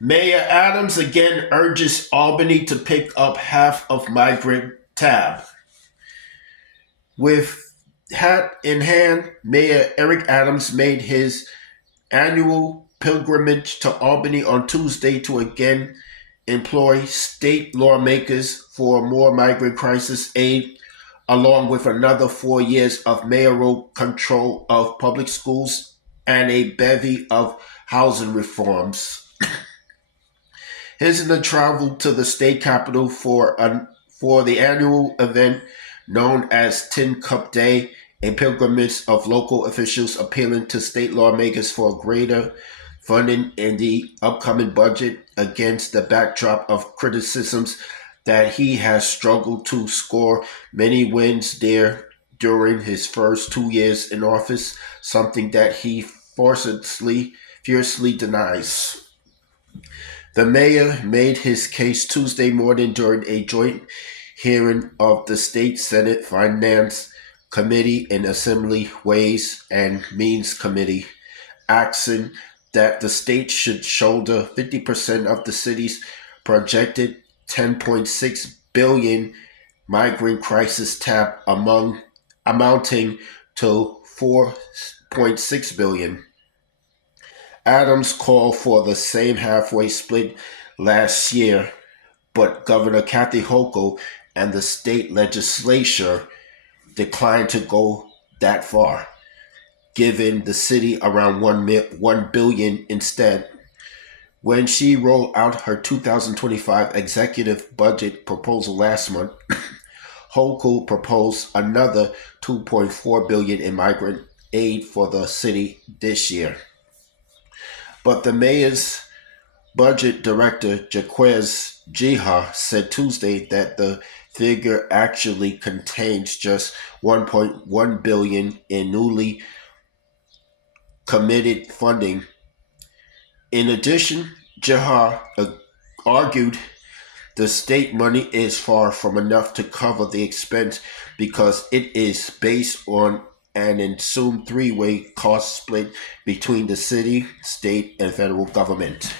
Mayor Adams again urges Albany to pick up half of migrant tab. With hat in hand, Mayor Eric Adams made his annual pilgrimage to Albany on Tuesday to again employ state lawmakers for more migrant crisis aid, along with another 4 years of mayoral control of public schools and a bevy of housing reforms. Hisner traveled to the state capitol for the annual event known as Tin Cup Day, a pilgrimage of local officials appealing to state lawmakers for greater funding in the upcoming budget against the backdrop of criticisms that he has struggled to score many wins there during his first 2 years in office, something that he fiercely denies. The mayor made his case Tuesday morning during a joint hearing of the State Senate Finance Committee and Assembly Ways and Means Committee, asking that the state should shoulder 50% of the city's projected 10.6 billion migrant crisis tab amounting to 4.6 billion. Adams called for the same halfway split last year, but Governor Kathy Hochul and the state legislature declined to go that far, giving the city around 1 billion instead. When she rolled out her 2025 executive budget proposal last month, Hochul proposed another 2.4 billion in migrant aid for the city this year. But the mayor's budget director, Jaquez Jiha, said Tuesday that the figure actually contains just 1.1 billion in newly committed funding. In addition, Jiha argued the state money is far from enough to cover the expense because it is based on an assumed three-way cost split between the city, state, and federal government,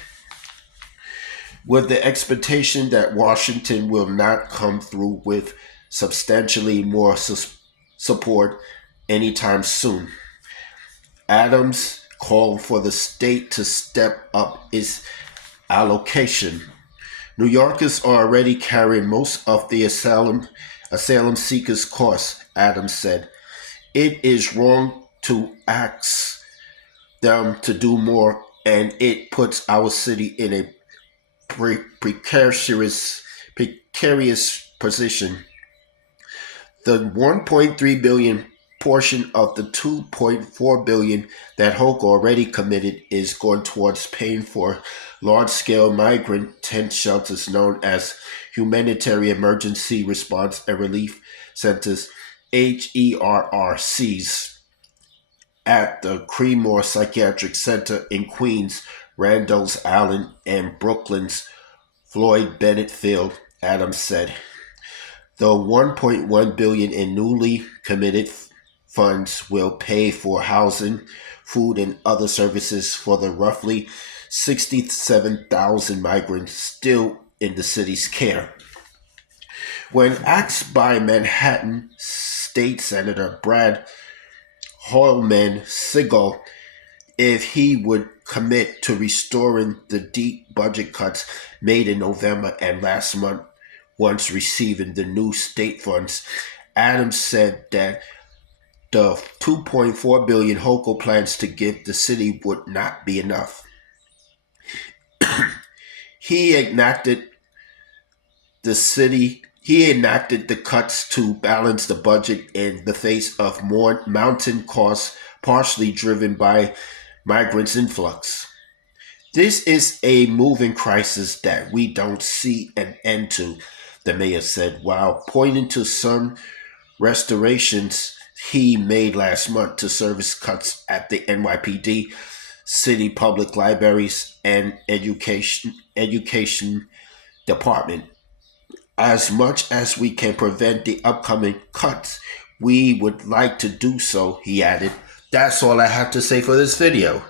with the expectation that Washington will not come through with substantially more support anytime soon. Adams called for the state to step up its allocation. New Yorkers are already carrying most of the asylum seekers' costs, Adams said. It is wrong to ask them to do more, and it puts our city in a precarious position. The 1.3 billion portion of the 2.4 billion that Hoke already committed is going towards paying for large-scale migrant tent shelters known as Humanitarian Emergency Response and Relief Centers, HERRCs, at the Creedmoor Psychiatric Center in Queens, Randall's Island, and Brooklyn's Floyd Bennett Field, Adams said. The 1.1 billion in newly committed funds will pay for housing, food, and other services for the roughly 67,000 migrants still in the city's care. When asked by Manhattan State Senator Brad Holman Sigel if he would commit to restoring the deep budget cuts made in November and last month once receiving the new state funds, Adams said that the 2.4 billion Hochul plans to give the city would not be enough. He enacted the cuts to balance the budget in the face of more mounting costs, partially driven by migrants' influx. This is a moving crisis that we don't see an end to, the mayor said, while pointing to some restorations he made last month to service cuts at the NYPD, city public libraries, and education department. As much as we can prevent the upcoming cuts, we would like to do so, he added. That's all I have to say for this video.